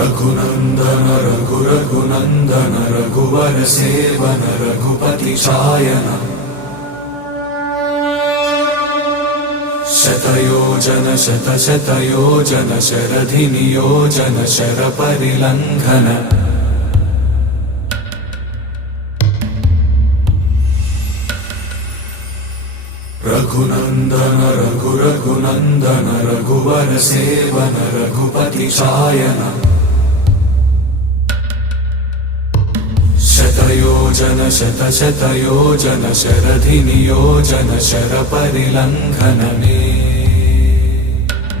रघुनंदन रघुनंदन रघुवर seven Raghupati Shayan शतयोजन शतशतयोजन शरधि नियोजन शरपरिलंघन रघुनंदन रघुनंदन रघुवर seven Raghupati Shayan शतयोजन शतशतयोजन शरधि नियोजन शरपरिलंघन